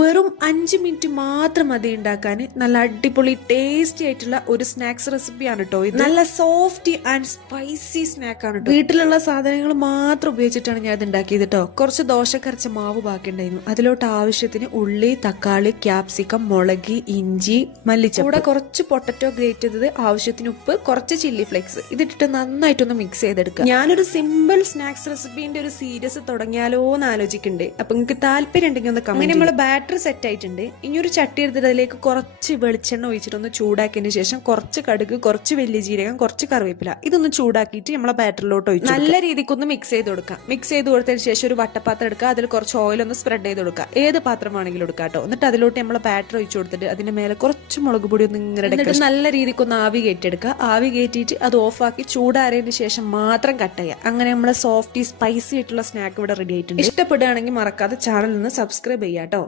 വെറും 5 മിനിറ്റ് മാത്രം മതി ഉണ്ടാക്കാൻ. നല്ല അടിപൊളി ടേസ്റ്റി ആയിട്ടുള്ള ഒരു സ്നാക്സ് റെസിപ്പിയാണ് കേട്ടോ ഇത്. നല്ല സോഫ്റ്റ് ആൻഡ് സ്പൈസി സ്നാക്ക് ആണ് കേട്ടോ. വീട്ടിലുള്ള സാധനങ്ങൾ മാത്രം ഉപയോഗിച്ചിട്ടാണ് ഞാൻ ഇത് ഉണ്ടാക്കിയത് കേട്ടോ. കുറച്ച് ദോശക്കരച്ച മാവ് ബാക്കി ഉണ്ടായിരുന്നു. അതിലോട്ട് ആവശ്യത്തിന് ഉള്ളി, തക്കാളി, ക്യാപ്സിക്കം, മുളക്, ഇഞ്ചി, മല്ലിച്ചപ്പ്, കൂടെ കുറച്ച് പൊട്ടറ്റോ ഗ്രേറ്റ് ചെയ്തത്, ആവശ്യത്തിന് ഉപ്പ്, കുറച്ച് ചില്ലി ഫ്ലേക്സ് ഇതിട്ടിട്ട് നന്നായിട്ടൊന്ന് മിക്സ് ചെയ്തെടുക്കുക. ഞാനൊരു സിമ്പിൾ സ്നാക്സ് റെസിപ്പിന്റെ ഒരു സീരീസ് തുടങ്ങിയാലോ എന്ന് ആലോചിക്കുന്നുണ്ട്. അപ്പൊ നിങ്ങൾക്ക് താല്പര്യം ഉണ്ടെങ്കിൽ ഒന്ന് കമന്റ്. നമ്മള് ബാറ്റർ സെറ്റ് ആയിട്ടുണ്ട്. ഇനി ഒരു ചട്ടി എടുത്തിട്ട് അതിലേക്ക് കുറച്ച് വെളിച്ചെണ്ണ ഒഴിച്ചിട്ടൊന്ന് ചൂടാക്കിയതിന് ശേഷം കുറച്ച് കടുക്, കുറച്ച് വലിയ ജീരകം, കുറച്ച് കറിവേപ്പില ഇതൊന്ന് ചൂടാക്കിയിട്ട് നമ്മളെ ബാറ്ററിലോട്ട് ഒഴിച്ചു നല്ല രീതിക്കൊന്ന് മിക്സ് ചെയ്ത് കൊടുക്കാം. മിക്സ് ചെയ്ത് കൊടുത്തതിന് ശേഷം ഒരു വട്ടപാത്രം എടുക്കുക. അതിൽ കുറച്ച് ഓയിൽ ഒന്ന് സ്പ്രെഡ് ചെയ്ത് കൊടുക്കുക. ഏത് പാത്രം വേണമെങ്കിലും എടുക്കാം കേട്ടോ. എന്നിട്ട് അതിലോട്ട് നമ്മളെ ബാറ്റർ ഒഴിച്ചു കൊടുത്തിട്ട് അതിന്റെ മേലെ കുറച്ച് മുളക് പൊടി ഒന്ന് ഇങ്ങനെ നല്ല രീതിക്കൊന്ന് ആവി കയറ്റിയെടുക്കുക. ആവി കയറ്റിയിട്ട് അത് ഓഫാക്കി ചൂടാറിയതിന് ശേഷം മാത്രം കട്ട് ചെയ്യുക. അങ്ങനെ നമ്മളെ സോഫ്റ്റി സ്പൈസി ആയിട്ടുള്ള സ്നാക്ക് ഇവിടെ റെഡി ആയിട്ടുണ്ട്. ഇഷ്ടപ്പെടുകയാണെങ്കിൽ മറക്കാതെ ചാനൽ നിന്ന് സബ്സ്ക്രൈബ് ചെയ്യാം കേട്ടോ.